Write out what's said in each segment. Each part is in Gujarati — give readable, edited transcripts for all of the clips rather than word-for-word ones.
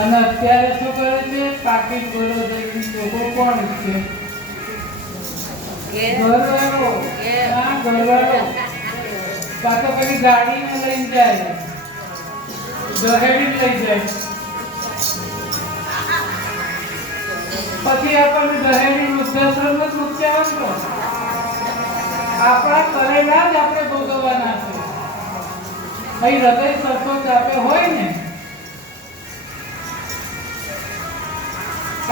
અને અત્યારે શું કરે છે? પાકીટ ગોળો દઈને ચોખ્ખો કોણ છે? ઘરવાળો. હા, ઘરવાળો. પાછો પછી ગાડીમાં લઈને જાય, દહેડી લઈ જાય. પછી આપણને દહેડી વૃદ્ધાશ્રમમાં જ મૂકી આવશો. આપણા કરેલા જ આપણે ભોગવવાના છે. અહીં હૃદય સરખો ચાપે હોય ને,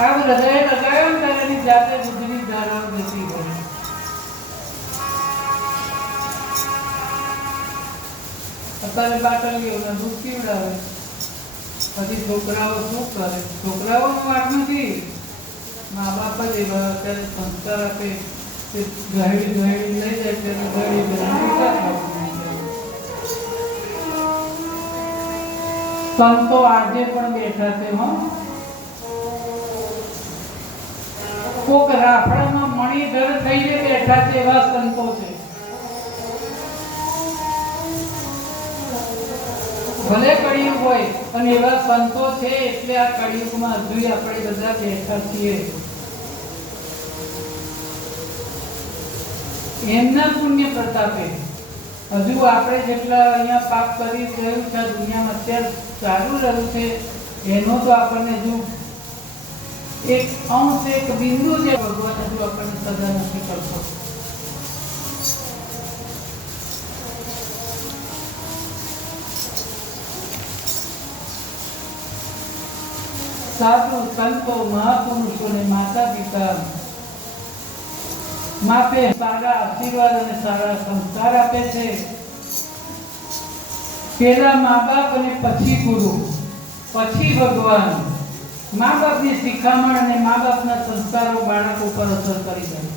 આ હૃદય લગાવ્યો ને ત્યારે એની જાતે બુદ્ધિની ધારાઓ જતી હોય. અત્યારે બાટલીઓને દૂધ પીવડાવે. પછી છોકરાઓ શું કરે? છોકરાઓનો વાંક નથી, મા બાપ જ એવા અત્યારે સંસ્કાર આપે. ગહેડી લઈ જાય ત્યારે સંતો આજે પણ બેઠા છે. કોક રાફડામાં મણિધર થઈને બેઠા છે એવા સંતો છે. ભલે કળિયુગ હોય અને એવા સંતો છે એટલે આ કળિયુગમાં હજુ આપણે બધા બેઠા છીએ. એમના પુણ્ય પ્રતાપે હજુ આપણે જેટલા અહીંયા પાપ કરી રહ્યું છે, દુનિયામાં અત્યારે ચાલુ રહ્યું છે, એનો તો આપણને હજુ એક અંશ, એક બિંદુ છે. ભગવાન હજુ આપણને સજા નથી કરતો. સાધુ સંતો મહાપુરુષો ને માતા પિતા માપે સારા આશીર્વાદ અને સારા સંસ્કાર આપે છે. પેલા મા બાપ અને પછી ગુરુ, પછી ભગવાન. મા બાપની શિખામણ અને મા બાપના સંસ્કારો બાળકો પર અસર કરી જાય.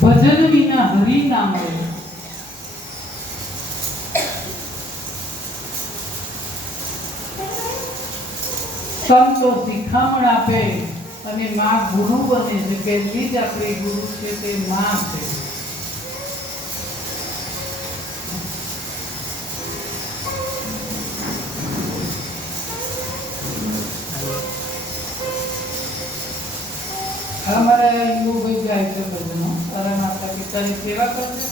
ભજન વિના હરિ ના મળે. સંતો શિખામણ આપે અને માં ગુરુ બને છે. પહેલી જ આપણી ગુરુ છે તે માં છે. અમારા હિન્દુ ભાઈ જાય છે ભજનો. તારા માતા પિતાની સેવા કરશે.